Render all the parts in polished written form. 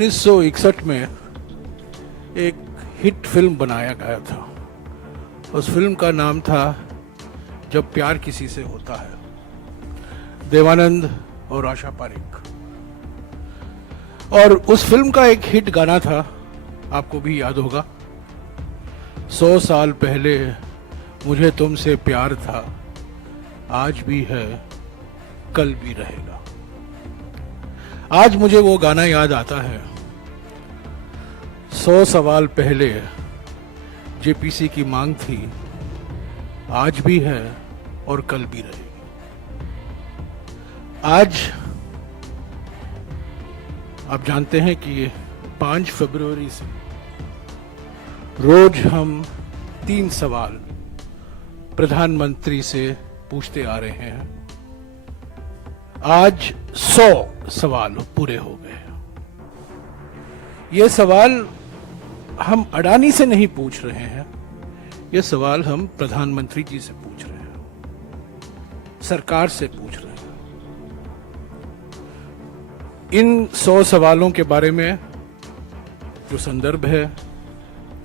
1961 में एक hit film बनाया गया था। उस फिल्म का नाम था जब प्यार किसी से होता है, देवानंद और आशा पारेख। और उस फिल्म का एक हिट गाना था, आपको भी याद होगा, 100 साल पहले मुझे तुमसे प्यार था, आज भी है कल भी रहेगा। आज मुझे वो गाना याद आता है। 100 सवाल पहले जेपीसी की मांग थी, आज भी है और कल भी रहेगी। आज आप जानते हैं कि 5 फरवरी से रोज हम 3 सवाल प्रधानमंत्री से पूछते आ रहे हैं। आज 100 सवाल पूरे हो गए। ये सवाल हम अडानी से नहीं पूछ रहे हैं, ये सवाल हम प्रधानमंत्री जी से पूछ रहे हैं, सरकार से पूछ रहे हैं। इन 100 सवालों के बारे में जो संदर्भ है,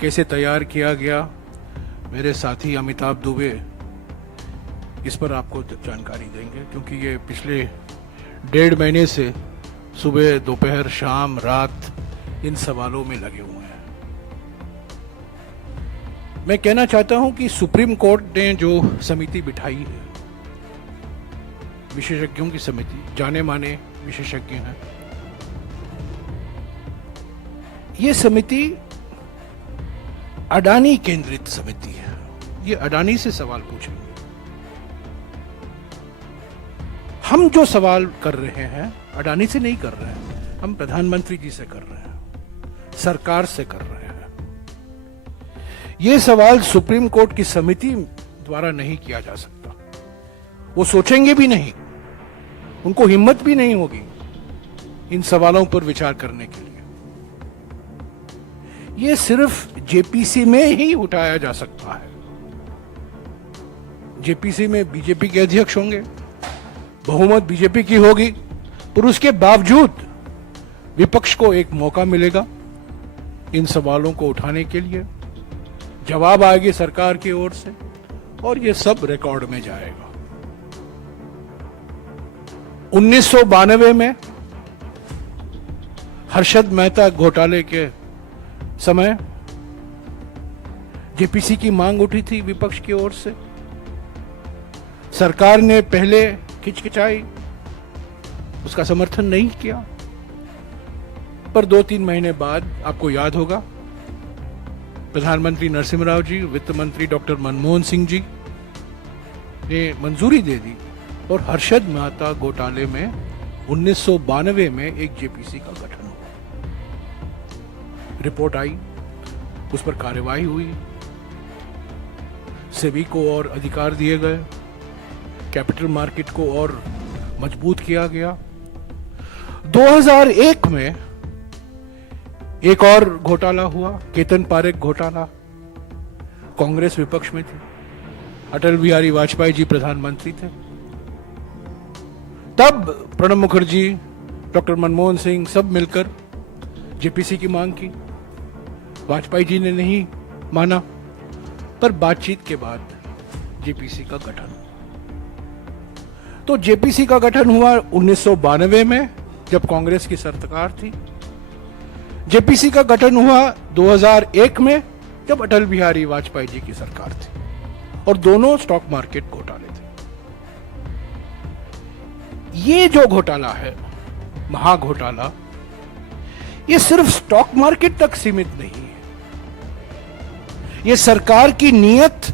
कैसे तैयार किया गया, मेरे साथी अमिताभ दुबे इस पर आपको जानकारी देंगे, क्योंकि ये पिछले 1.5 महीने से सुबह दोपहर शाम रात इन सवालों में लगे हुए हैं। मैं कहना चाहता हूं कि सुप्रीम कोर्ट ने जो समिति बिठाई है, विशेषज्ञों की समिति, जाने माने विशेषज्ञ हैं, ये समिति अडानी केंद्रित समिति है। ये अडानी से सवाल पूछेंगे। हम जो सवाल कर रहे हैं अडानी से नहीं कर रहे हैं, हम प्रधानमंत्री जी से कर रहे हैं, सरकार से कर रहे हैं। ये सवाल सुप्रीम कोर्ट की समिति द्वारा नहीं किया जा सकता। वो सोचेंगे भी नहीं, उनको हिम्मत भी नहीं होगी इन सवालों पर विचार करने के लिए। ये सिर्फ जेपीसी में ही उठाया जा सकता है। जेपीसी में बीजेपी के अध्यक्ष होंगे, बहुमत बीजेपी की होगी, पर उसके बावजूद विपक्ष को एक मौका मिलेगा इन सवालों को उठाने के लिए। जवाब आएगी सरकार की ओर से और ये सब रिकॉर्ड में जाएगा। 1992 में हर्षद मेहता घोटाले के समय जेपीसी की मांग उठी थी विपक्ष की ओर से। सरकार ने पहले खिचखिचाई, उसका समर्थन नहीं किया, पर 2-3 महीने बाद आपको याद होगा प्रधानमंत्री नरसिम्हा राव जी, वित्त मंत्री डॉक्टर मनमोहन सिंह जी ने मंजूरी दे दी और हर्षद मेहता घोटाले में 1992 में एक जेपीसी का गठन हुआ। रिपोर्ट आई, उस पर कार्यवाही हुई, सेबी को और अधिकार दिए गए, कैपिटल मार्केट को और मजबूत किया गया। 2001 में एक और घोटाला हुआ, केतन पारेख घोटाला। कांग्रेस विपक्ष में थी, अटल बिहारी वाजपेयी जी प्रधानमंत्री थे। तब प्रणब मुखर्जी, डॉक्टर मनमोहन सिंह सब मिलकर जेपीसी की मांग की। वाजपेयी जी ने नहीं माना, पर बातचीत के बाद जेपीसी का गठन हुआ। तो जेपीसी का गठन हुआ 1992 में, जब कांग्रेस की सरकार थी। जेपीसी का गठन हुआ 2001 में, जब अटल बिहारी वाजपेयी जी की सरकार थी, और दोनों स्टॉक मार्केट घोटाले थे। ये जो घोटाला है, महाघोटाला, ये सिर्फ स्टॉक मार्केट तक सीमित नहीं है। ये सरकार की नीयत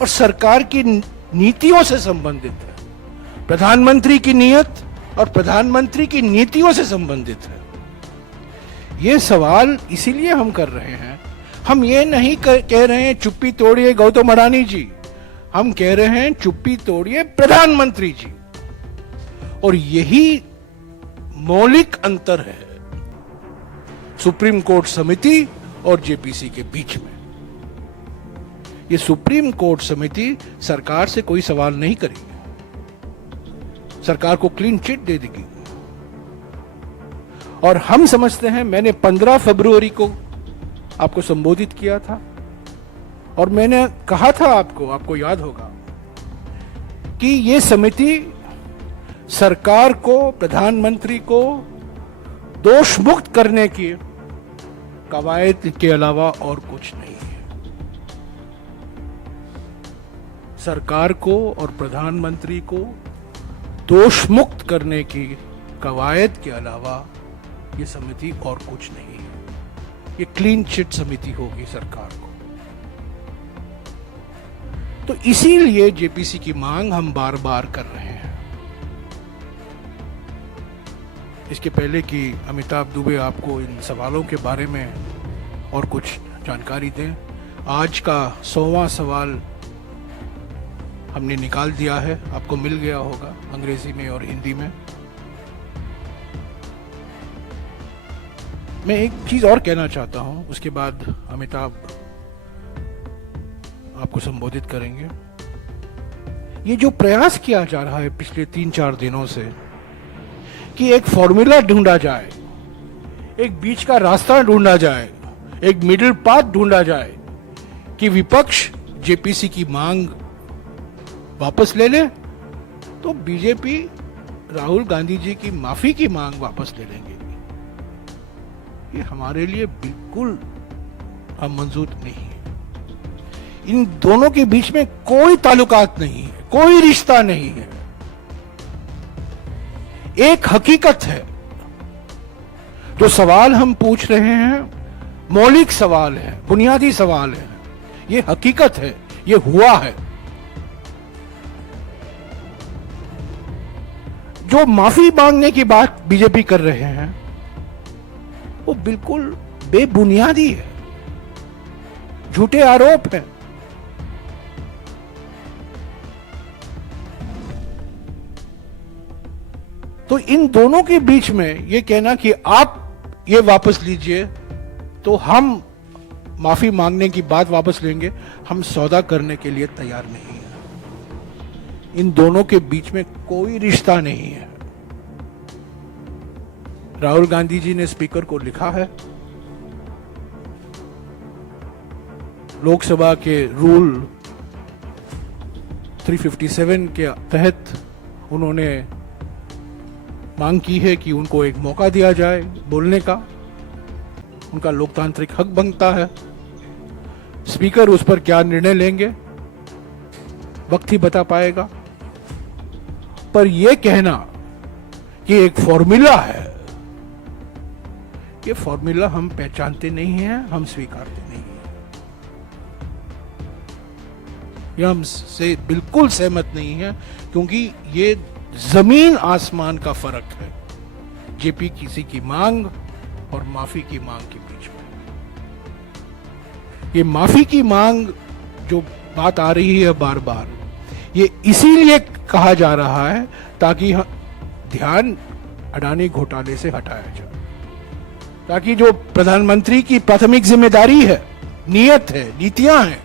और सरकार की नीतियों से संबंधित है। प्रधानमंत्री की नीयत और प्रधानमंत्री की नीतियों से संबंधित है। ये सवाल इसीलिए हम कर रहे हैं। हम ये नहीं कह रहे हैं चुप्पी तोड़िए गौतम अडानी जी, हम कह रहे हैं चुप्पी तोड़िए प्रधानमंत्री जी। और यही मौलिक अंतर है सुप्रीम कोर्ट समिति और जेपीसी के बीच में। ये सुप्रीम कोर्ट समिति सरकार से कोई सवाल नहीं करेगी, सरकार को क्लीन चिट दे देगी और हम समझते हैं, मैंने 15 फरवरी को आपको संबोधित किया था और मैंने कहा था आपको याद होगा कि ये समिति सरकार को, प्रधानमंत्री को दोष मुक्त करने की कवायद के अलावा और कुछ नहीं है। सरकार को और प्रधानमंत्री को दोष मुक्त करने की कवायद के अलावा ये समिति और कुछ नहीं है। ये क्लीन चिट समिति होगी सरकार को। तो इसीलिए जेपीसी की मांग हम बार बार कर रहे हैं। इसके पहले कि अमिताभ दुबे आपको इन सवालों के बारे में और कुछ जानकारी दें, आज का 100वां सवाल हमने निकाल दिया है, आपको मिल गया होगा अंग्रेजी में और हिंदी में। मैं एक चीज और कहना चाहता हूं, उसके बाद अमिताभ आपको संबोधित करेंगे। ये जो प्रयास किया जा रहा है पिछले 3-4 दिनों से कि एक फॉर्मूला ढूंढा जाए, एक बीच का रास्ता ढूंढा जाए, एक मिडिल पाथ ढूंढा जाए कि विपक्ष जेपीसी की मांग वापस ले ले, तो बीजेपी राहुल गांधी जी की माफी की मांग वापस ले लेंगे। ये हमारे लिए बिल्कुल हम मंजूर नहीं है। इन दोनों के बीच में कोई ताल्लुकात नहीं है, कोई रिश्ता नहीं है। एक हकीकत है, जो सवाल हम पूछ रहे हैं मौलिक सवाल है, बुनियादी सवाल है, ये हकीकत है, ये हुआ है। जो माफी मांगने की बात बीजेपी कर रहे हैं वो बिल्कुल बेबुनियादी है, झूठे आरोप हैं। तो इन दोनों के बीच में ये कहना कि आप ये वापस लीजिए तो हम माफी मांगने की बात वापस लेंगे, हम सौदा करने के लिए तैयार नहीं है। इन दोनों के बीच में कोई रिश्ता नहीं है। राहुल गांधी जी ने स्पीकर को लिखा है, लोकसभा के रूल 357 के तहत उन्होंने मांग की है कि उनको एक मौका दिया जाए बोलने का, उनका लोकतांत्रिक हक बनता है। स्पीकर उस पर क्या निर्णय लेंगे वक्त ही बता पाएगा। पर यह कहना कि एक फॉर्मूला है, ये फॉर्मूला हम पहचानते नहीं हैं, हम स्वीकारते नहीं हैं, ये हमसे बिल्कुल सहमत नहीं है, क्योंकि ये जमीन आसमान का फर्क है जेपी किसी की मांग और माफी की मांग के बीच में। ये माफी की मांग जो बात आ रही है बार बार, ये इसीलिए कहा जा रहा है ताकि ध्यान अडानी घोटाले से हटाया जाए, ताकि जो प्रधानमंत्री की प्राथमिक जिम्मेदारी है, नीयत है, नीतियां हैं,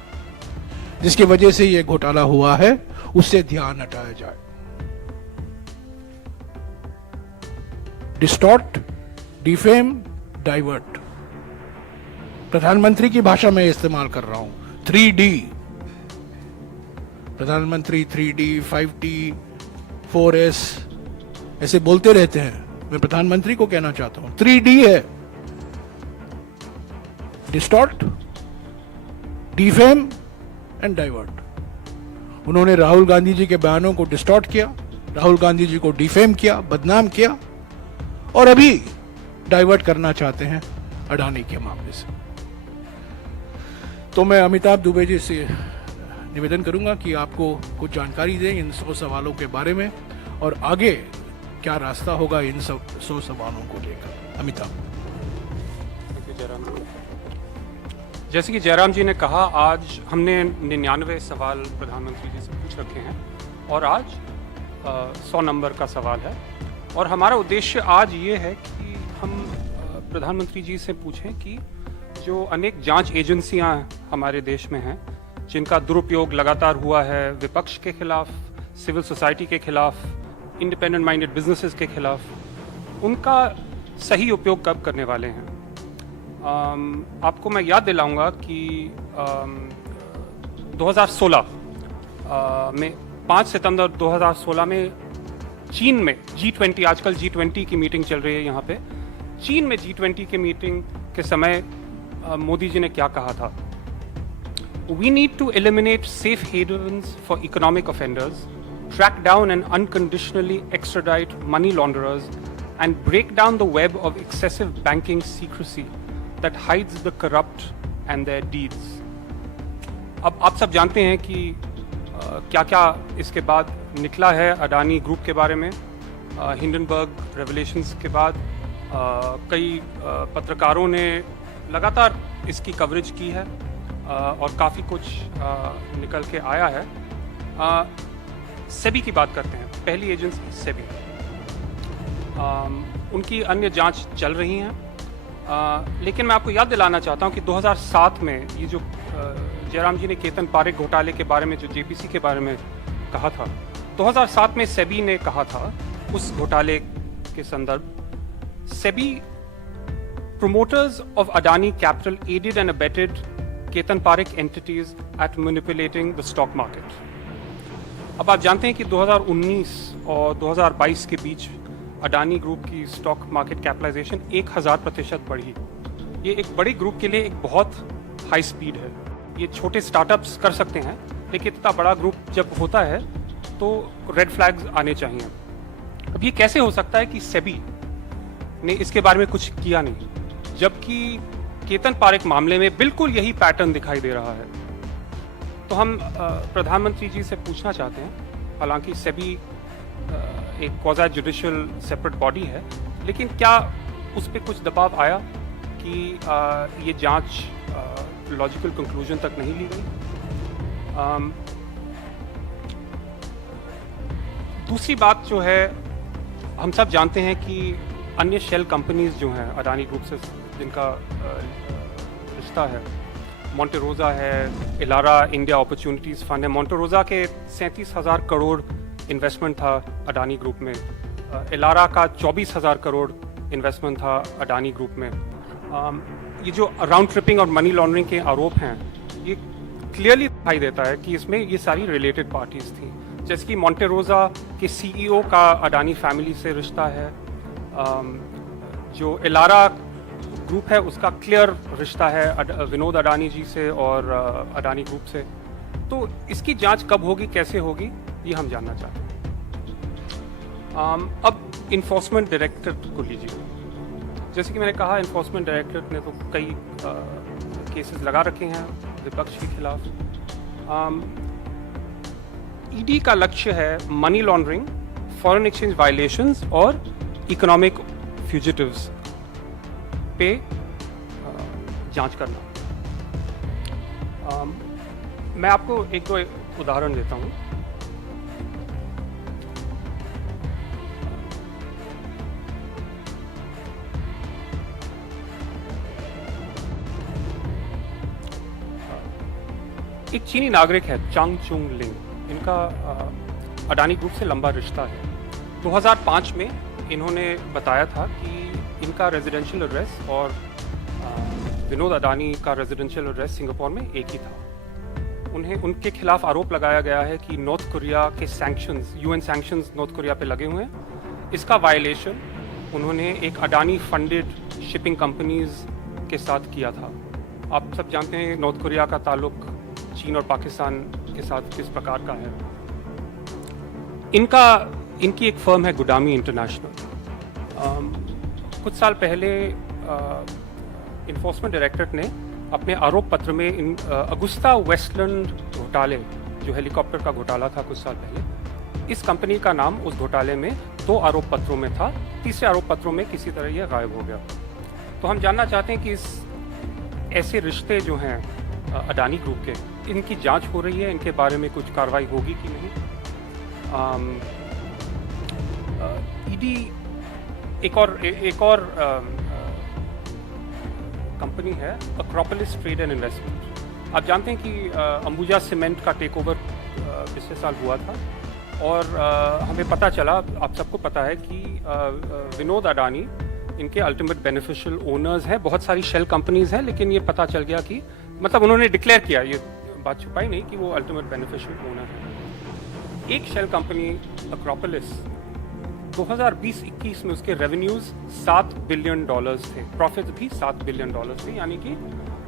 जिसकी वजह से यह घोटाला हुआ है, उससे ध्यान हटाया जाए। डिस्टॉर्ट, डिफेम, डाइवर्ट, प्रधानमंत्री की भाषा में इस्तेमाल कर रहा हूं। 3D, प्रधानमंत्री 3D, 5T, 4S ऐसे बोलते रहते हैं। मैं प्रधानमंत्री को कहना चाहता हूं 3D है, डिस्टॉर्ट, डिफेम एंड डाइवर्ट। उन्होंने राहुल गांधी जी के बयानों को डिस्टॉर्ट किया, राहुल गांधी जी को डिफेम किया, बदनाम किया, और अभी डाइवर्ट करना चाहते हैं अडानी के मामले से। तो मैं अमिताभ दुबे जी से निवेदन करूंगा कि आपको कुछ जानकारी दें इन 100 सवालों के बारे में और आगे क्या रास्ता होगा इन 100 सवालों को लेकर। अमिताभ। जैसे कि जयराम जी ने कहा, आज हमने 99 सवाल प्रधानमंत्री जी से पूछ रखे हैं और आज 100 नंबर का सवाल है। और हमारा उद्देश्य आज ये है कि हम प्रधानमंत्री जी से पूछें कि जो अनेक जांच एजेंसियां हमारे देश में हैं, जिनका दुरुपयोग लगातार हुआ है विपक्ष के खिलाफ, सिविल सोसाइटी के खिलाफ, इंडिपेंडेंट माइंडेड बिजनेसेस के खिलाफ, उनका सही उपयोग कब करने वाले हैं। आपको मैं याद दिलाऊंगा कि 2016 में 5 सितंबर 2016 में चीन में G20, आजकल G20 की मीटिंग चल रही है यहाँ पे, चीन में G20 की मीटिंग के समय मोदी जी ने क्या कहा था? We need to eliminate safe havens for economic offenders, track down and unconditionally extradite money launderers, and break down the web of excessive banking secrecy that hides the corrupt and their deeds. अब आप सब जानते हैं कि क्या-क्या इसके बाद निकला है अडानी ग्रुप के बारे में। हिंडनबर्ग रेवलेशंस के बाद कई पत्रकारों ने लगातार इसकी कवरेज की है और काफ़ी कुछ निकल के आया है। सेबी की बात करते हैं, पहली एजेंसी सेबी, उनकी अन्य जांच चल रही हैं, लेकिन मैं आपको याद दिलाना चाहता हूं कि 2007 में ये जो जयराम जी ने केतन पारेख घोटाले के बारे में, जो जेपीसी के बारे में कहा था, 2007 में सेबी ने कहा था उस घोटाले के संदर्भ, SEBI promoters of Adani Capital aided and abetted Ketan Parekh entities at manipulating the stock market. अब आप जानते हैं कि 2019 और 2022 के बीच अडानी ग्रुप की स्टॉक मार्केट कैपिटलाइजेशन 1000% बढ़ी। ये एक बड़ी ग्रुप के लिए एक बहुत हाई स्पीड है। ये छोटे स्टार्टअप्स कर सकते हैं, लेकिन इतना बड़ा ग्रुप जब होता है तो रेड फ्लैग्स आने चाहिए। अब ये कैसे हो सकता है कि सेबी ने इसके बारे में कुछ किया नहीं, जबकि केतन पारेख मामले में बिल्कुल यही पैटर्न दिखाई दे रहा है? तो हम प्रधानमंत्री जी से पूछना चाहते हैं, हालांकि सेबी एक क्वाज़ी जुडिशियल सेपरेट बॉडी है, लेकिन क्या उस पर कुछ दबाव आया कि ये जांच लॉजिकल कंक्लूजन तक नहीं ली गई? दूसरी बात जो है, हम सब जानते हैं कि अन्य शेल कंपनीज जो हैं अडानी ग्रुप से जिनका रिश्ता है, मोंटेरोजा है, इलारा इंडिया अपॉर्चुनिटीज़ फंड है। मोंटेरोजा के 37,000 करोड़ इन्वेस्टमेंट था अडानी ग्रुप में, इलारा का 24,000 करोड़ इन्वेस्टमेंट था अडानी ग्रुप में। ये जो राउंड ट्रिपिंग और मनी लॉन्ड्रिंग के आरोप हैं, ये क्लियरली दिखाई देता है कि इसमें ये सारी रिलेटेड पार्टीज थी। जैसे कि मोंटेरोजा के सीईओ का अडानी फैमिली से रिश्ता है, जो इलारा ग्रुप है उसका क्लियर रिश्ता है विनोद अडानी जी से और अडानी ग्रुप से। तो इसकी जांच कब होगी, कैसे होगी, ये हम जानना चाहते हैं। अब इन्फोर्समेंट डायरेक्टरेट को लीजिए। जैसे कि मैंने कहा, इन्फोर्समेंट डायरेक्टरेट ने तो कई केसेस लगा रखे हैं विपक्ष के खिलाफ। ईडी का लक्ष्य है money laundering, foreign exchange violations और इकोनॉमिक फ्यूजिटिव्स पे जांच करना। मैं आपको एक दो उदाहरण देता हूं। एक चीनी नागरिक है चांग चुंग लिंग, इनका अडानी ग्रुप से लंबा रिश्ता है। 2005 में इन्होंने बताया था कि इनका रेजिडेंशियल एड्रेस और विनोद अडानी का रेजिडेंशियल एड्रेस सिंगापुर में एक ही था। उनके खिलाफ आरोप लगाया गया है कि नॉर्थ कोरिया के sanctions, UN sanctions north Korea पे लगे हुए हैं। इसका वायलेशन उन्होंने एक अडानी फंडेड शिपिंग कंपनीज के साथ किया था। आप सब जानते हैं नॉर्थ कोरिया का ताल्लुक चीन और पाकिस्तान के साथ किस प्रकार का है। इनकी एक फर्म है गुडामी इंटरनेशनल। कुछ साल पहले इन्फोर्समेंट डायरेक्टरेट ने अपने आरोप पत्र में अगुस्ता वेस्टलैंड घोटाले, जो हेलीकॉप्टर का घोटाला था कुछ साल पहले, इस कंपनी का नाम उस घोटाले में 2 आरोप पत्रों में था। तीसरे आरोप पत्रों में किसी तरह यह गायब हो गया। तो हम जानना चाहते हैं कि ऐसे रिश्ते जो हैं अडानी ग्रुप के, इनकी जांच हो रही है, इनके बारे में कुछ कार्रवाई होगी कि नहीं। ईडी एक और कंपनी है अक्रोपोलिस ट्रेड एंड इन्वेस्टमेंट। आप जानते हैं कि अंबुजा सीमेंट का टेक ओवर पिछले साल हुआ था और हमें पता चला, आप सबको पता है कि विनोद अडानी इनके अल्टीमेट बेनिफिशियल ओनर्स हैं। बहुत सारी शेल कंपनीज हैं, लेकिन ये पता चल गया कि मतलब उन्होंने डिक्लेयर किया, ये बात छुपाई नहीं कि वो अल्टीमेट बेनिफिशियल ओनर है। एक शेल कंपनी अक्रोपोलिस 2020-21 में उसके रेवेन्यूज $7 बिलियन थे, प्रॉफिट भी $7 बिलियन थे, यानी कि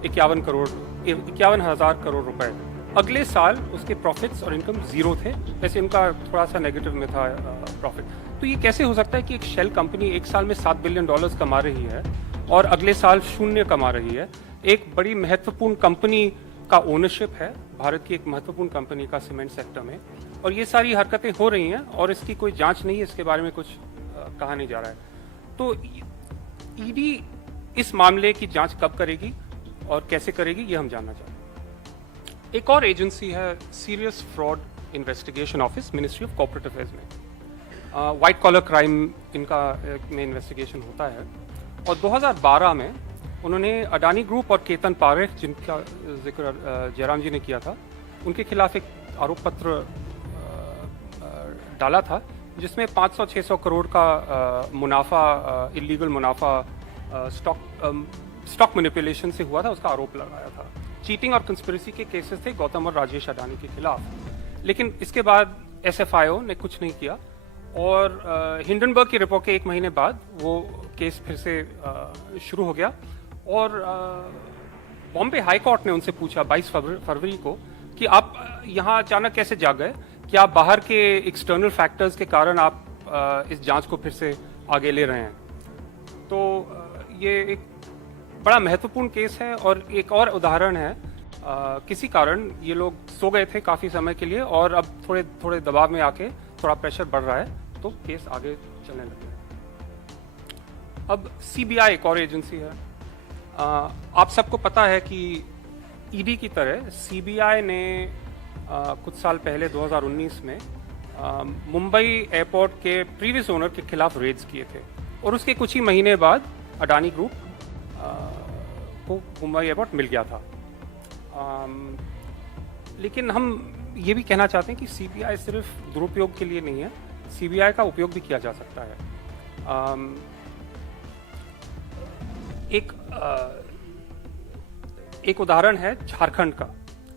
51,000 करोड़ रुपए। अगले साल उसके प्रॉफिट्स और इनकम जीरो थे, वैसे उनका थोड़ा सा नेगेटिव में था प्रॉफिट। तो ये कैसे हो सकता है कि एक शेल कंपनी एक साल में $7 बिलियन कमा रही है और अगले साल शून्य कमा रही है? एक बड़ी महत्वपूर्ण कंपनी का ओनरशिप है, भारत की एक महत्वपूर्ण कंपनी का सीमेंट सेक्टर में, और ये सारी हरकतें हो रही हैं और इसकी कोई जांच नहीं है, इसके बारे में कुछ कहा नहीं जा रहा है। तो ईडी इस मामले की जांच कब करेगी और कैसे करेगी, ये हम जानना चाहते हैं। एक और एजेंसी है serious fraud investigation office, ministry of corporate affairs में। वाइट कॉलर क्राइम इनका में इन्वेस्टिगेशन होता है, और 2012 में उन्होंने अडानी ग्रुप और केतन पारेख, जिनका जिक्र जयराम जी ने किया था, उनके खिलाफ एक आरोप पत्र डाला था, जिसमें 500-600 करोड़ का मुनाफा, इलीगल मुनाफा स्टॉक मैनिपुलेशन से हुआ था, उसका आरोप लगाया था। चीटिंग और कंस्पिरेसी के केसेस थे गौतम और राजेश अडानी के खिलाफ। लेकिन इसके बाद एसएफआईओ ने कुछ नहीं किया, और हिंडनबर्ग की रिपोर्ट के 1 महीने बाद वो केस फिर से शुरू हो गया, और बॉम्बे हाई कोर्ट ने उनसे पूछा 22 फरवरी को कि आप यहाँ अचानक कैसे जाग गए, क्या आप बाहर के एक्सटर्नल फैक्टर्स के कारण आप इस जांच को फिर से आगे ले रहे हैं? तो ये एक बड़ा महत्वपूर्ण केस है, और एक और उदाहरण है, किसी कारण ये लोग सो गए थे काफ़ी समय के लिए, और अब थोड़े थोड़े दबाव में आके थोड़ा प्रेशर बढ़ रहा है, तो केस आगे चलने लगे। अब सीबीआई एक और एजेंसी है। आप सबको पता है कि ईडी की तरह सीबीआई ने कुछ साल पहले 2019 में मुंबई एयरपोर्ट के प्रीवियस ओनर के खिलाफ रेड्स किए थे, और उसके कुछ ही महीने बाद अडानी ग्रुप को मुंबई एयरपोर्ट मिल गया था। लेकिन हम ये भी कहना चाहते हैं कि सीबीआई सिर्फ दुरुपयोग के लिए नहीं है, सीबीआई का उपयोग भी किया जा सकता है। एक उदाहरण है झारखंड का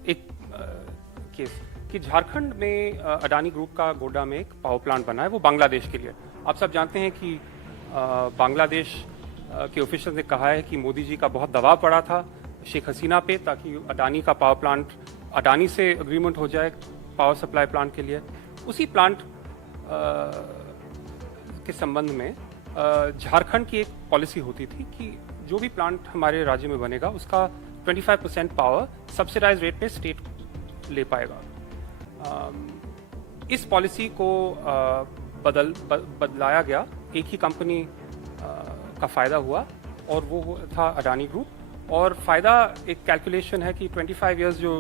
एक केस, कि झारखंड में अडानी ग्रुप का गोड्डा में एक पावर प्लांट बना है, वो बांग्लादेश के लिए। आप सब जानते हैं कि बांग्लादेश के ऑफिशियल ने कहा है कि मोदी जी का बहुत दबाव पड़ा था शेख हसीना पे, ताकि अडानी का पावर प्लांट, अडानी से एग्रीमेंट हो जाए पावर सप्लाई प्लांट के लिए। उसी प्लांट के संबंध में झारखंड की एक पॉलिसी होती थी कि जो भी प्लांट हमारे राज्य में बनेगा उसका 25% पावर सब्सिडाइज रेट पे स्टेट ले पाएगा। इस पॉलिसी को बदलाया गया, एक ही कंपनी का फायदा हुआ, और वो था अडानी ग्रुप। और फायदा, एक कैलकुलेशन है कि 25 इयर्स जो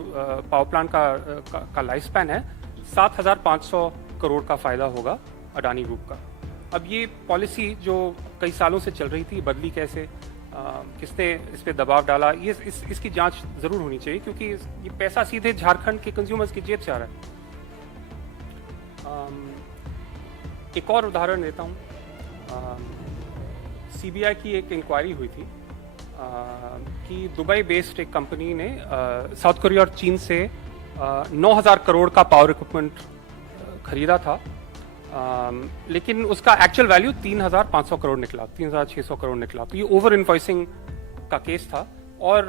पावर प्लांट का लाइफ स्पैन है, 7,500 करोड़ का फायदा होगा अडानी ग्रुप का। अब ये पॉलिसी जो कई सालों से चल रही थी, बदली कैसे, किसने इस पे दबाव डाला, ये इसकी जांच जरूर होनी चाहिए, क्योंकि ये पैसा सीधे झारखंड के कंज्यूमर्स की जेब से आ रहा है। एक और उदाहरण देता हूँ। सीबीआई की एक इंक्वायरी हुई थी कि दुबई बेस्ड एक कंपनी ने साउथ कोरिया और चीन से 9,000 करोड़ का पावर इक्विपमेंट खरीदा था, लेकिन उसका एक्चुअल वैल्यू 3,500 करोड़ निकला, 3,600 करोड़ निकला। तो ये ओवर इन्वॉइसिंग का केस था, और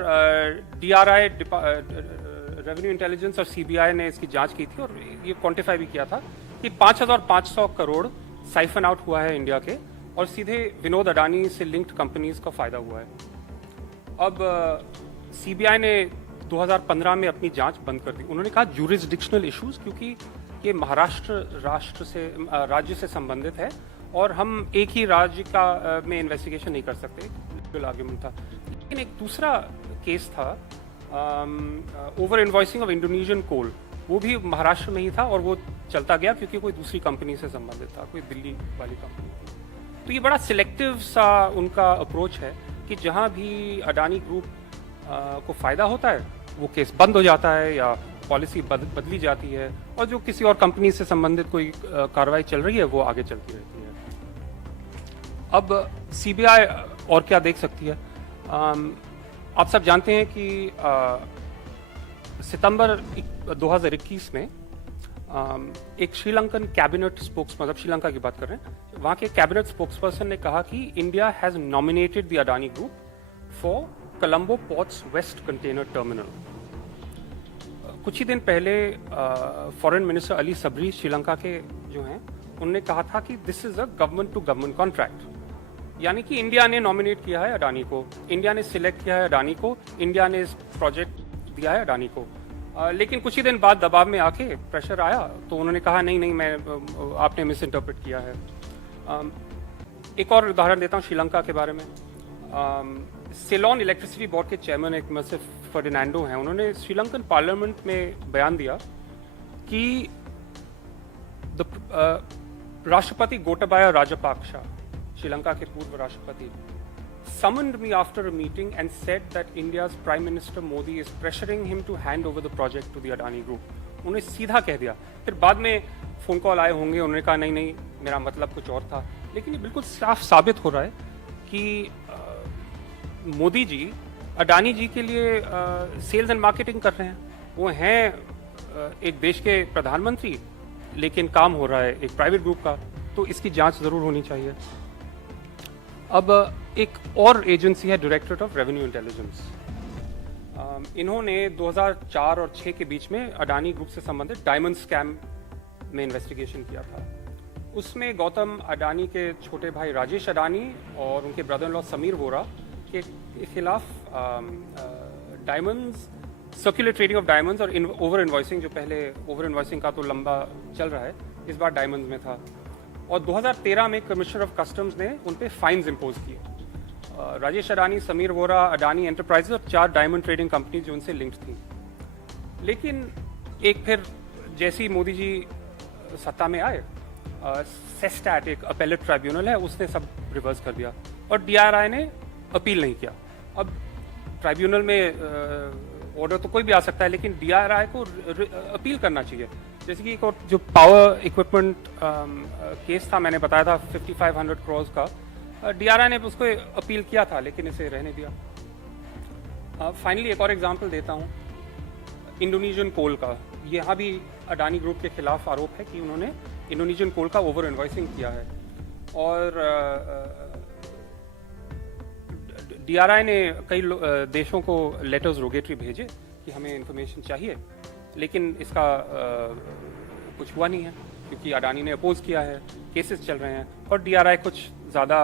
डीआरआई, रेवेन्यू इंटेलिजेंस और सीबीआई ने इसकी जांच की थी, और ये क्वांटिफाई भी किया था कि 5,500 करोड़ साइफन आउट हुआ है इंडिया के, और सीधे विनोद अडानी से लिंक्ड कंपनीज का फायदा हुआ है। अब सीबीआई ने 2015 में अपनी जांच बंद कर दी। उन्होंने कहा ज्यूरिसडिक्शनल इश्यूज, क्योंकि ये महाराष्ट्र राज्य से संबंधित है, और हम एक ही राज्य का में इन्वेस्टिगेशन नहीं कर सकते, लीगल आर्ग्यूमेंट था। लेकिन एक दूसरा केस था, ओवर इन्वॉइसिंग ऑफ इंडोनेशियन कोल, वो भी महाराष्ट्र में ही था, और वो चलता गया क्योंकि कोई दूसरी कंपनी से संबंधित था, कोई दिल्ली वाली कंपनी थी। तो ये बड़ा सिलेक्टिव सा उनका अप्रोच है कि जहाँ भी अडानी ग्रुप को फायदा होता है वो केस बंद हो जाता है या पॉलिसी बदली जाती है, और जो किसी और कंपनी से संबंधित कोई कार्रवाई चल रही है वो आगे चलती रहती है। अब सीबीआई और क्या देख सकती है? आप सब जानते हैं कि सितंबर 2021 में एक श्रीलंकन कैबिनेट स्पोक्स, मतलब श्रीलंका की बात कर रहे हैं, वहां के कैबिनेट स्पोक्सपर्सन ने कहा कि India has nominated the Adani group for Colombo ports west container terminal. कुछ ही दिन पहले फॉरेन मिनिस्टर अली सबरी श्रीलंका के जो हैं, उन्होंने कहा था कि this is a government to government contract, यानी कि इंडिया ने नॉमिनेट किया है अडानी को, इंडिया ने सिलेक्ट किया है अडानी को, इंडिया ने इस प्रोजेक्ट दिया है अडानी को। लेकिन कुछ ही दिन बाद दबाव में आके प्रेशर आया तो उन्होंने कहा नहीं, मैं आपने मिस इंटरप्रेट किया है। एक और उदाहरण देता हूँ श्रीलंका के बारे में। सेलोन इलेक्ट्रिसिटी बोर्ड के चेयरमैन एक मिस्टर फर्डिनांडो हैं, उन्होंने श्रीलंकन पार्लियामेंट में बयान दिया कि राष्ट्रपति गोटाबाया राजपक्षे, श्रीलंका के पूर्व राष्ट्रपति, summoned me after a meeting and said that India's Prime Minister Modi is pressuring him to hand over the project to the Adani Group. उन्होंने सीधा कह दिया। फिर बाद में फोन कॉल आए होंगे, उन्होंने कहा नहीं मेरा मतलब कुछ और था, लेकिन ये बिल्कुल साफ साबित हो रहा है कि मोदी जी अडानी जी के लिए सेल्स एंड मार्केटिंग कर रहे हैं। वो हैं एक देश के प्रधानमंत्री, लेकिन काम हो रहा है एक प्राइवेट ग्रुप का, तो इसकी जांच जरूर होनी चाहिए। अब एक और एजेंसी है डायरेक्टरेट ऑफ रेवेन्यू इंटेलिजेंस। इन्होंने 2004 और 6 के बीच में अडानी ग्रुप से संबंधित डायमंड स्कैम में इन्वेस्टिगेशन किया था। उसमें गौतम अडानी के छोटे भाई राजेश अडानी और उनके brother in law Sameer Vora के खिलाफ diamonds, circular trading of diamonds और ओवर इन्वॉइसिंग, जो पहले ओवर इन्वॉइसिंग का तो लंबा चल रहा है, इस बार डायमंड्स में था। और 2013 में कमिश्नर ऑफ कस्टम्स ने उन पे फाइन्स इम्पोज किए। राजेश अडानी, समीर वोरा, अडानी एंटरप्राइजेज और 4 डायमंड ट्रेडिंग कंपनी जो उनसे लिंक्ड थी। लेकिन एक फिर जैसे ही मोदी जी सत्ता में आए, सेस्टैट एक अपेलेट ट्राइब्यूनल है, उसने सब रिवर्स कर दिया और डीआरआई ने अपील नहीं किया। अब ट्राइब्यूनल में ऑर्डर तो कोई भी आ सकता है, लेकिन डीआरआई को अपील करना चाहिए। जैसे कि एक और जो पावर इक्विपमेंट केस था, मैंने बताया था 5500 करोड़ का, डीआरआई ने उसको अपील किया था, लेकिन इसे रहने दिया। फाइनली एक और एग्जांपल देता हूँ, इंडोनेशियन कोल का। यहाँ भी अडानी ग्रुप के खिलाफ आरोप है कि उन्होंने इंडोनेशियन कोल का ओवर इन्वॉइसिंग किया है। और डीआरआई ने कई देशों को लेटर्स रोगेटरी भेजे कि हमें इंफॉर्मेशन चाहिए, लेकिन इसका कुछ हुआ नहीं है क्योंकि अडानी ने अपोज किया है, केसेस चल रहे हैं और डीआरआई कुछ ज़्यादा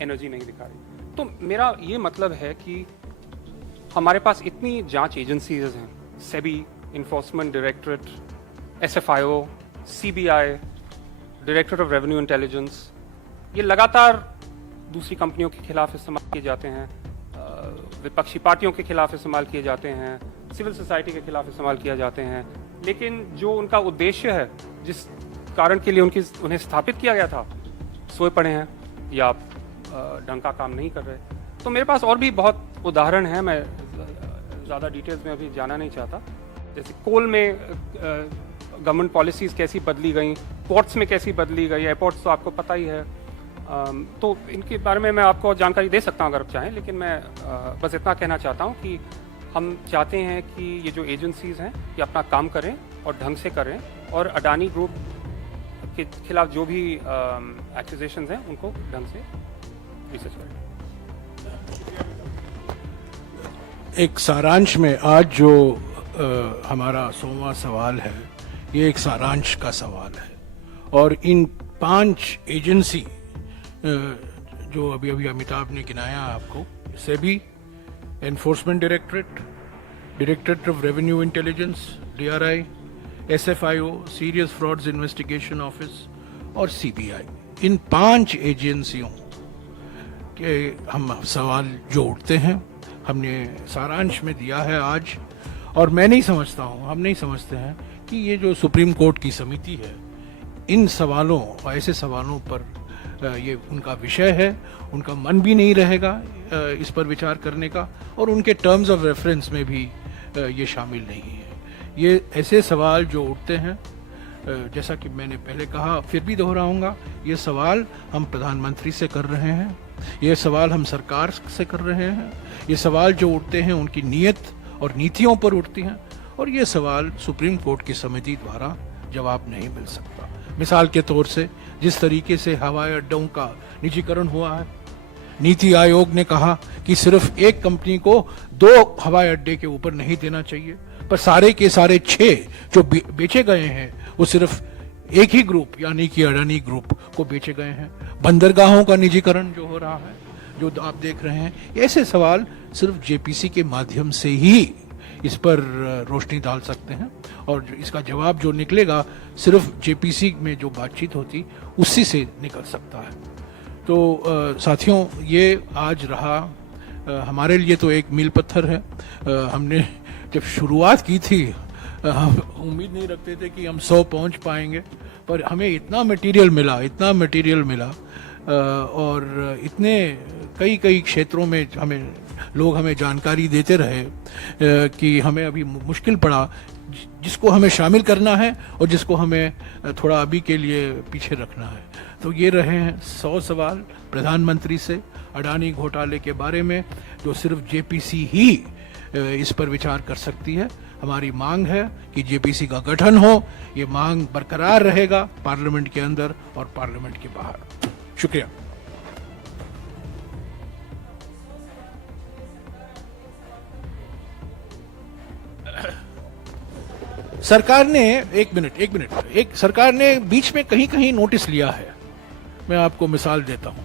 एनर्जी नहीं दिखा रही। तो मेरा ये मतलब है कि हमारे पास इतनी जांच एजेंसीज हैं, SEBI, enforcement directorate, SFIO, CBI, directorate of revenue intelligence, ये लगातार दूसरी कंपनियों के खिलाफ इस्तेमाल किए जाते हैं, विपक्षी पार्टियों के खिलाफ इस्तेमाल किए जाते हैं, सिविल सोसाइटी के खिलाफ इस्तेमाल किया जाते हैं, लेकिन जो उनका उद्देश्य है, जिस कारण के लिए उन्हें स्थापित किया गया था, सोए पड़े हैं या ढंग का काम नहीं कर रहे। तो मेरे पास और भी बहुत उदाहरण हैं, मैं ज़्यादा डिटेल्स में अभी जाना नहीं चाहता। जैसे कोल में गवर्नमेंट पॉलिसीज़ कैसी बदली गई, पोर्ट्स में कैसी बदली गई, एयरपोर्ट्स तो आपको पता ही है। तो इनके बारे में मैं आपको जानकारी दे सकता हूँ अगर आप चाहें, लेकिन मैं बस इतना कहना चाहता हूँ कि हम चाहते हैं कि ये जो एजेंसीज़ हैं ये अपना काम करें और ढंग से करें, और अडानी ग्रुप के खिलाफ जो भी एक्यूजेशंस हैं उनको ढंग से रिसर्च करें। एक सारांश में आज जो हमारा 100वां सवाल है, ये एक सारांश का सवाल है, और इन 5 एजेंसी जो अभी अभी अमिताभ ने गिनाया आपको, SEBI, enforcement directorate, directorate of revenue intelligence, DRI, SFIO, serious frauds investigation office और सीबीआई, इन 5 एजेंसियों के हम सवाल जो उठते हैं हमने सारांश में दिया है आज। और मैं नहीं समझता हूँ, हम नहीं समझते हैं कि ये जो सुप्रीम कोर्ट की समिति है, इन सवालों, ऐसे सवालों पर ये उनका विषय है, उनका मन भी नहीं रहेगा इस पर विचार करने का, और उनके टर्म्स ऑफ रेफरेंस में भी ये शामिल नहीं है। ये ऐसे सवाल जो उठते हैं जैसा कि मैंने पहले कहा, फिर भी दोहराऊंगा, ये सवाल हम प्रधानमंत्री से कर रहे हैं, ये सवाल हम सरकार से कर रहे हैं, ये सवाल जो उठते हैं उनकी नीयत और नीतियों पर उठती हैं, और ये सवाल सुप्रीम कोर्ट की समिति द्वारा जवाब नहीं मिल सकता। मिसाल के तौर से जिस तरीके से हवाई अड्डों का निजीकरण हुआ है, नीति आयोग ने कहा कि सिर्फ एक कंपनी को 2 हवाई अड्डे के ऊपर नहीं देना चाहिए, पर सारे के सारे 6 जो बेचे गए हैं वो सिर्फ एक ही ग्रुप यानी कि अडानी ग्रुप को बेचे गए हैं। बंदरगाहों का निजीकरण जो हो रहा है, जो आप देख रहे हैं, ऐसे सवाल सिर्फ जेपीसी के माध्यम से ही इस पर रोशनी डाल सकते हैं, और इसका जवाब जो निकलेगा सिर्फ जेपीसी में जो बातचीत होती उसी से निकल सकता है। तो साथियों, ये आज रहा हमारे लिए तो एक मील पत्थर है। हमने जब शुरुआत की थी हम उम्मीद नहीं रखते थे कि हम 100 पहुंच पाएंगे, पर हमें इतना मटेरियल मिला और इतने कई क्षेत्रों में हमें जानकारी देते रहे कि हमें अभी मुश्किल पड़ा जिसको हमें शामिल करना है और जिसको हमें थोड़ा अभी के लिए पीछे रखना है। तो ये रहे हैं 100 सवाल प्रधानमंत्री से अडानी घोटाले के बारे में, जो सिर्फ जेपीसी ही इस पर विचार कर सकती है। हमारी मांग है कि जेपीसी का गठन हो, ये मांग बरकरार रहेगा पार्लियामेंट के अंदर और पार्लियामेंट के बाहर। शुक्रिया। सरकार ने सरकार ने बीच में कहीं नोटिस लिया है। मैं आपको मिसाल देता हूं।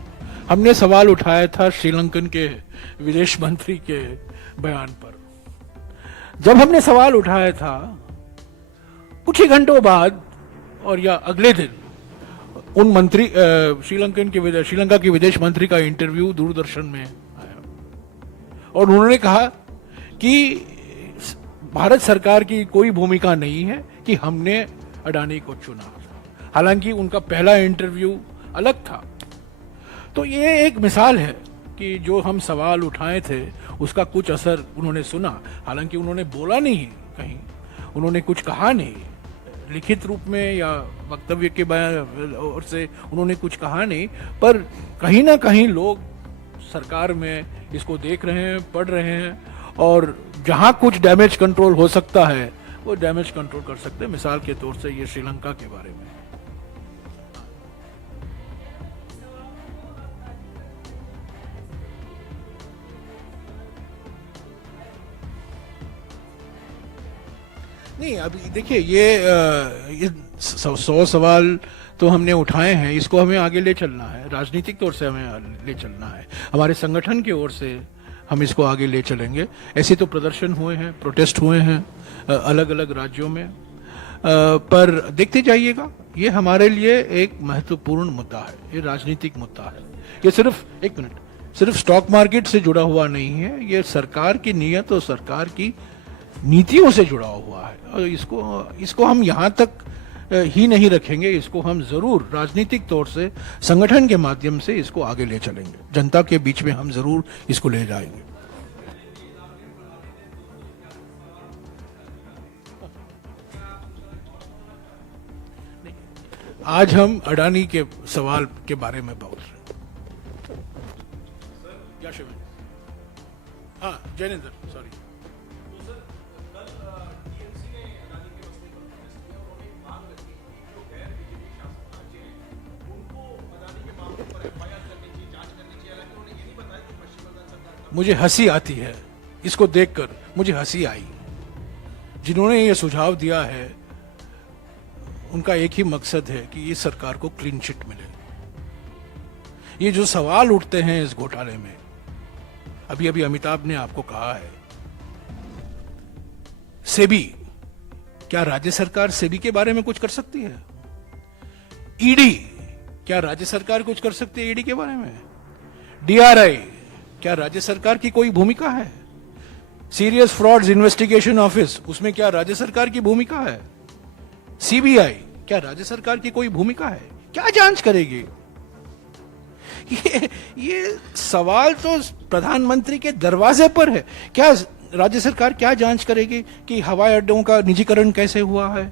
हमने सवाल उठाया था श्रीलंकन के विदेश मंत्री के बयान पर। जब हमने सवाल उठाया था, कुछ ही घंटों बाद और या अगले दिन उन मंत्री श्रीलंका के विदेश मंत्री का इंटरव्यू दूरदर्शन में आया और उन्होंने कहा कि भारत सरकार की कोई भूमिका नहीं है कि हमने अडानी को चुना। हालांकि उनका पहला इंटरव्यू अलग था। तो ये एक मिसाल है कि जो हम सवाल उठाए थे उसका कुछ असर उन्होंने सुना। हालांकि उन्होंने बोला नहीं, कहीं उन्होंने कुछ कहा नहीं, लिखित रूप में या वक्तव्य के और से उन्होंने कुछ कहा नहीं, पर कहीं ना कहीं लोग सरकार में इसको देख रहे हैं, पढ़ रहे हैं, और जहां कुछ डैमेज कंट्रोल हो सकता है वो डैमेज कंट्रोल कर सकते हैं। मिसाल के तौर से ये श्रीलंका के बारे में। नहीं, अभी देखिए ये 100 सवाल तो हमने उठाए हैं, इसको हमें आगे ले चलना है, राजनीतिक तौर से हमें ले चलना है, हमारे संगठन की ओर से हम इसको आगे ले चलेंगे। ऐसे तो प्रदर्शन हुए हैं, प्रोटेस्ट हुए हैं अलग अलग राज्यों में, पर देखते जाइएगा, ये हमारे लिए एक महत्वपूर्ण मुद्दा है, ये राजनीतिक मुद्दा है। ये सिर्फ स्टॉक मार्केट से जुड़ा हुआ नहीं है, ये सरकार की नीयत और सरकार की नीतियों से जुड़ा हुआ है। और इसको हम यहाँ तक ही नहीं रखेंगे, इसको हम जरूर राजनीतिक तौर से संगठन के माध्यम से इसको आगे ले चलेंगे, जनता के बीच में हम जरूर इसको ले जाएंगे। आज हम अडानी के सवाल के बारे में बोल रहे हैं। क्या शिव? हाँ, जैनेंद्र, सॉरी। मुझे हंसी आती है इसको देखकर, मुझे हंसी आई। जिन्होंने ये सुझाव दिया है उनका एक ही मकसद है कि ये सरकार को क्लीन चिट मिले। ये जो सवाल उठते हैं इस घोटाले में, अभी अमिताभ ने आपको कहा है, सेबी, क्या राज्य सरकार सेबी के बारे में कुछ कर सकती है? ईडी, क्या राज्य सरकार कुछ कर सकती है ईडी के बारे में? डीआरआई, क्या राज्य सरकार की कोई भूमिका है? सीरियस फ्रॉड्स इन्वेस्टिगेशन ऑफिस, उसमें क्या राज्य सरकार की भूमिका है? सीबीआई, क्या राज्य सरकार की कोई भूमिका है? क्या जांच करेगी? ये सवाल तो प्रधानमंत्री के दरवाजे पर है। क्या राज्य सरकार क्या जांच करेगी कि हवाई अड्डों का निजीकरण कैसे हुआ है?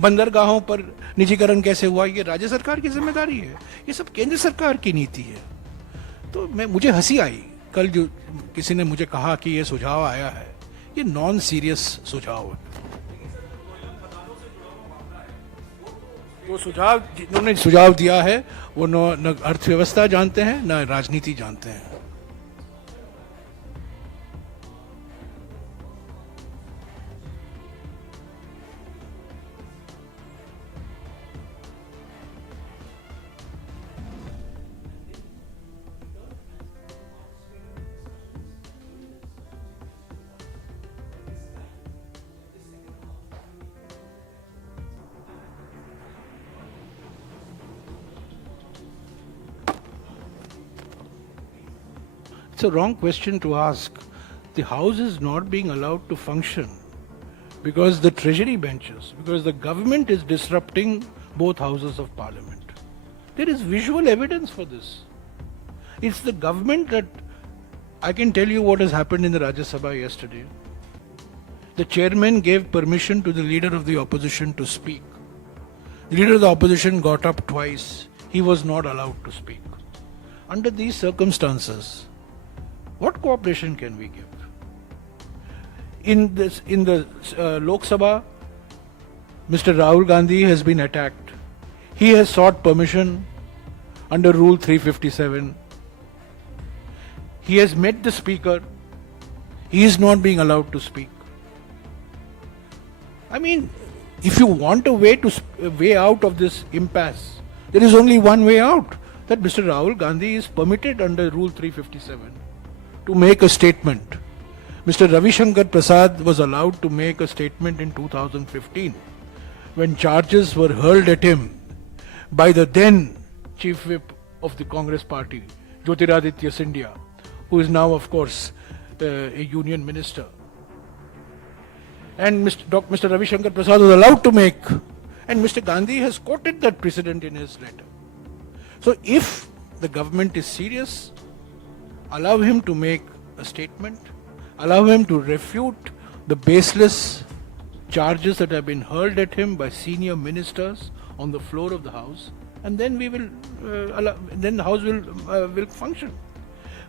बंदरगाहों पर निजीकरण कैसे हुआ, ये राज्य सरकार की जिम्मेदारी है, ये सब केंद्र सरकार की नीति है। तो मुझे हंसी आई कल जो किसी ने मुझे कहा कि ये सुझाव आया है, ये नॉन सीरियस सुझाव है। वो सुझाव जिन्होंने सुझाव दिया है वो न अर्थव्यवस्था जानते हैं न राजनीति जानते हैं। It's a wrong question to ask. The House is not being allowed to function because the treasury benches, because the government is disrupting both houses of parliament. There is visual evidence for this. It's the government that, I can tell you what has happened in the Rajya Sabha yesterday. The chairman gave permission to the leader of the opposition to speak. The leader of the opposition got up twice. He was not allowed to speak. Under these circumstances, what cooperation can we give? In the Lok Sabha, Mr. Rahul Gandhi has been attacked. He has sought permission under Rule 357. He has met the speaker. He is not being allowed to speak. I mean, if you want a way out of this impasse, there is only one way out. That Mr. Rahul Gandhi is permitted under Rule 357 to make a statement. Mr. Ravi Shankar Prasad was allowed to make a statement in 2015 when charges were hurled at him by the then Chief Whip of the Congress Party, Jyotiraditya Scindia, who is now, of course, a union minister. And Mr. Ravi Shankar Prasad was allowed to make, and Mr. Gandhi has quoted that precedent in his letter. So if the government is serious, allow him to make a statement, allow him to refute the baseless charges that have been hurled at him by senior ministers on the floor of the House, and then we will then the House will function.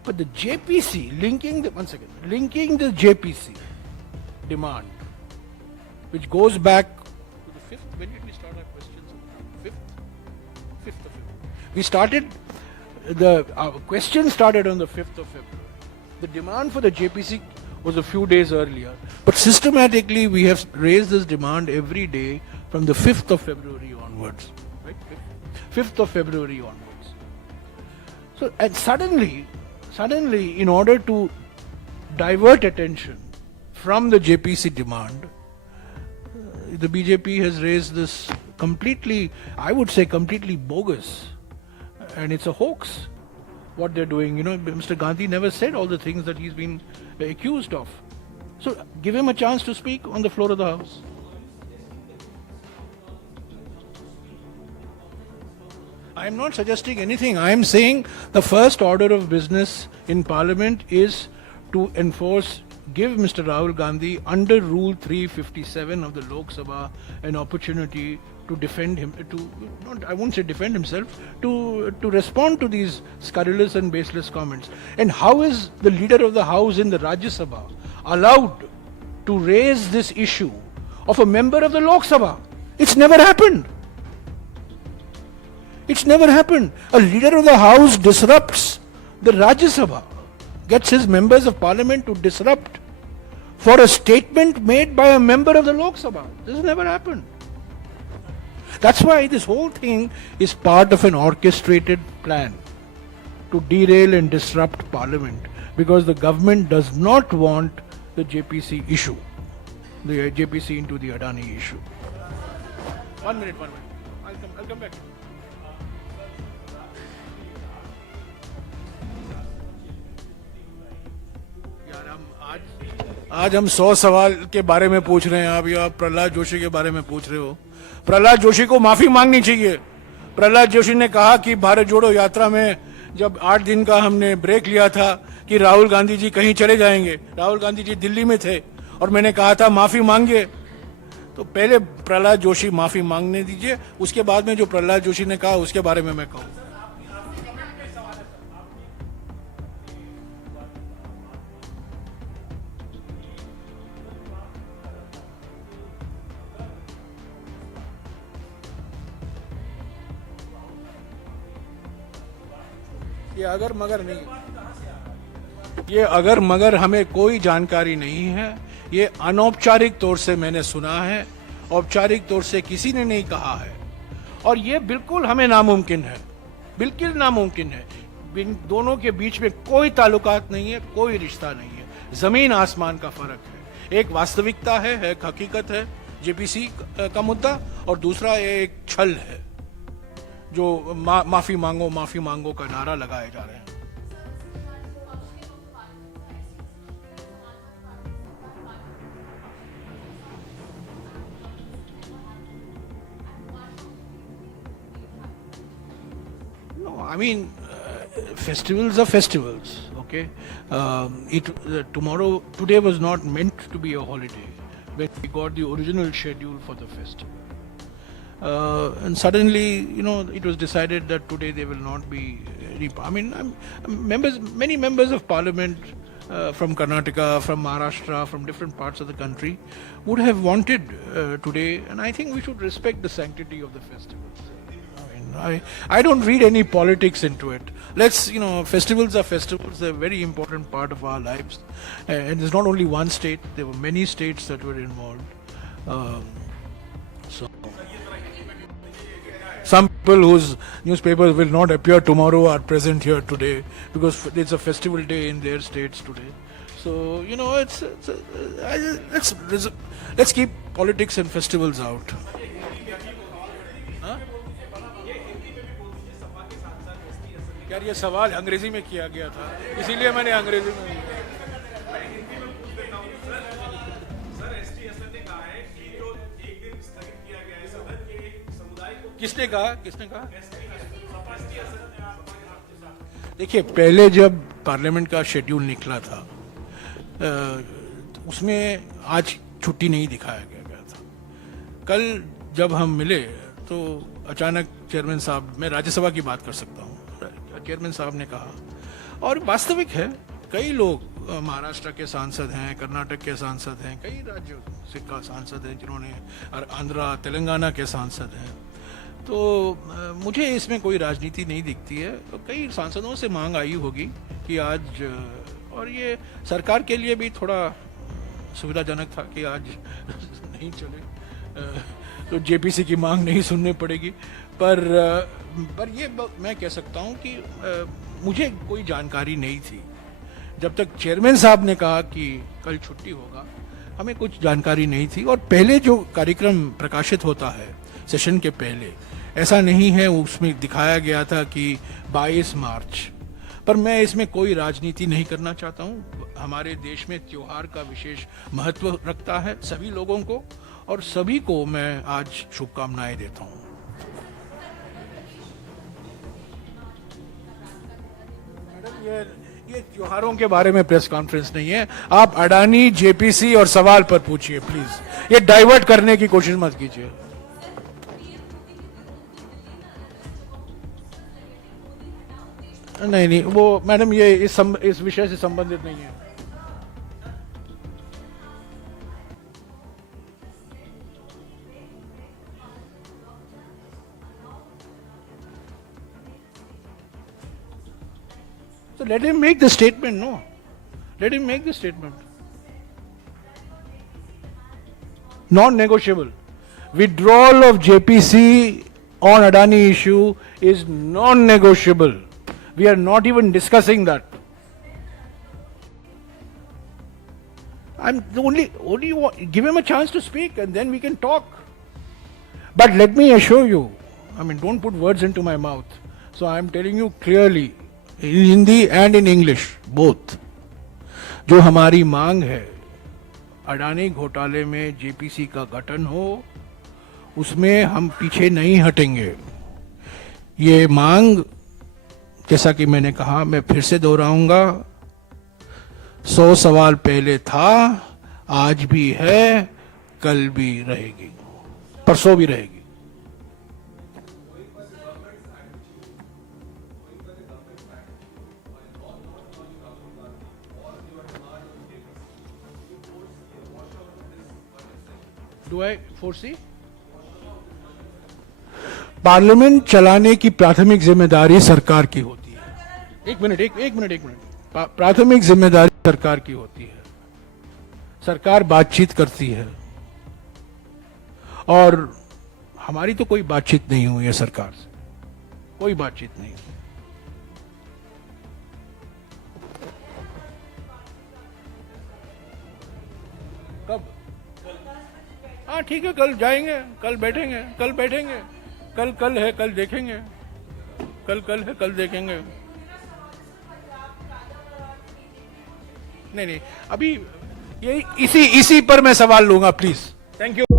But the JPC linking the JPC demand, which goes back to the 5th. When did we start our questions? 5th of February. Our question started on the 5th of February. The demand for the JPC was a few days earlier, but systematically we have raised this demand every day from the 5th of February onwards. Right? 5th of February onwards. So, and suddenly, in order to divert attention from the JPC demand, the BJP has raised this completely, I would say completely bogus, and it's a hoax what they're doing. You know, Mr. Gandhi never said all the things that he's been accused of. So give him a chance to speak on the floor of the House. I am not suggesting anything. I am saying the first order of business in Parliament is to give Mr. Rahul Gandhi under Rule 357 of the Lok Sabha an opportunity to defend him, I won't say defend himself, to respond to these scurrilous and baseless comments. And how is the leader of the House in the Rajya Sabha allowed to raise this issue of a member of the Lok Sabha? It's never happened. It's never happened. A leader of the House disrupts the Rajya Sabha, gets his members of Parliament to disrupt for a statement made by a member of the Lok Sabha. This has never happened. That's why this whole thing is part of an orchestrated plan to derail and disrupt Parliament, because the government does not want the JPC issue, the JPC into the Adani issue. One minute. I'll come back. आज हम 100 सवाल के बारे में पूछ रहे हैं, आप प्रहलाद जोशी के बारे में पूछ रहे हो। प्रहलाद जोशी को माफी मांगनी चाहिए। प्रहलाद जोशी ने कहा कि भारत जोड़ो यात्रा में जब 8 दिन का हमने ब्रेक लिया था कि राहुल गांधी जी कहीं चले जाएंगे, राहुल गांधी जी दिल्ली में थे और मैंने कहा था माफी मांगे, तो पहले प्रहलाद जोशी माफी मांगने दीजिए, उसके बाद में जो प्रहलाद जोशी ने कहा उसके बारे में मैं कहूँ। ये अगर मगर नहीं, ये अगर मगर हमें कोई जानकारी नहीं है। ये अनौपचारिक तौर से मैंने सुना है, औपचारिक तौर से किसी ने नहीं कहा है। और ये बिल्कुल हमें नामुमकिन है, बिल्कुल नामुमकिन है। इन दोनों के बीच में कोई ताल्लुकात नहीं है, कोई रिश्ता नहीं है, जमीन आसमान का फर्क है। एक वास्तविकता है, एक हकीकत है जेपीसी का मुद्दा, और दूसरा एक छल है जो माफी मांगो का नारा लगाए जा रहे हैं। No, I mean, festivals are festivals. Okay, today was not meant to be a holiday when we got the original schedule for the festival. And suddenly, it was decided that today they will not be. Many members of parliament from Karnataka, from Maharashtra, from different parts of the country would have wanted today, and I think we should respect the sanctity of the festival. I don't read any politics into it. Festivals are festivals. They're a very important part of our lives. And there's not only one state, there were many states that were involved. Some people whose newspapers will not appear tomorrow are present here today because it's a festival day in their states today. So, let's keep politics and festivals out. यार ये सवाल अंग्रेजी में किया गया था, इसीलिए मैंने अंग्रेजी में। किसने कहा? देखिए, पहले जब पार्लियामेंट का शेड्यूल निकला था उसमें आज छुट्टी नहीं दिखाया गया था। कल जब हम मिले तो अचानक चेयरमैन साहब, मैं राज्यसभा की बात कर सकता हूँ, चेयरमैन साहब ने कहा, और वास्तविक है, कई लोग महाराष्ट्र के सांसद हैं, कर्नाटक के सांसद हैं, कई राज्यों से का सांसद हैं जिन्होंने, आंध्रा तेलंगाना के सांसद हैं। तो मुझे इसमें कोई राजनीति नहीं दिखती है। तो कई सांसदों से मांग आई होगी कि आज, और ये सरकार के लिए भी थोड़ा सुविधाजनक था कि आज नहीं चले, तो जेपीसी की मांग नहीं सुननी पड़ेगी। पर ये मैं कह सकता हूँ कि मुझे कोई जानकारी नहीं थी। जब तक चेयरमैन साहब ने कहा कि कल छुट्टी होगा, हमें कुछ जानकारी नहीं थी। और पहले जो कार्यक्रम प्रकाशित होता है सेशन के पहले, ऐसा नहीं है उसमें दिखाया गया था कि 22 मार्च। पर मैं इसमें कोई राजनीति नहीं करना चाहता हूँ। हमारे देश में त्योहार का विशेष महत्व रखता है सभी लोगों को, और सभी को मैं आज शुभकामनाएं देता हूँ। ये त्योहारों के बारे में प्रेस कॉन्फ्रेंस नहीं है। आप अडानी, जेपीसी और सवाल पर पूछिए प्लीज। ये डाइवर्ट करने की कोशिश मत कीजिए। नहीं, वो मैडम ये इस विषय से संबंधित नहीं है। So let him make the statement, no? Let him make the statement. Non-negotiable. Withdrawal of JPC on Adani issue is non-negotiable. We are not even discussing that. I'm the only give him a chance to speak and then we can talk. But let me assure you, don't put words into my mouth. So I'm telling you clearly, in Hindi and in English, both. जो हमारी मांग है, अडानी घोटाले में JPC का गठन हो, उसमें हम पीछे नहीं हटेंगे। ये मांग, जैसा कि मैंने कहा, मैं फिर से दोहराऊंगा, 100 सवाल पहले था, आज भी है, कल भी रहेगी, परसों भी रहेगी। Do I foresee? पार्लियामेंट चलाने की प्राथमिक जिम्मेदारी सरकार की होती है। एक मिनट। प्राथमिक जिम्मेदारी सरकार की होती है। सरकार बातचीत करती है और हमारी तो कोई बातचीत नहीं हुई है सरकार से, कोई बातचीत नहीं। कब? हाँ ठीक है, कल जाएंगे, कल बैठेंगे, कल है, कल देखेंगे, कल है, कल देखेंगे। नहीं, अभी यही इसी पर मैं सवाल लूंगा, प्लीज। Thank you.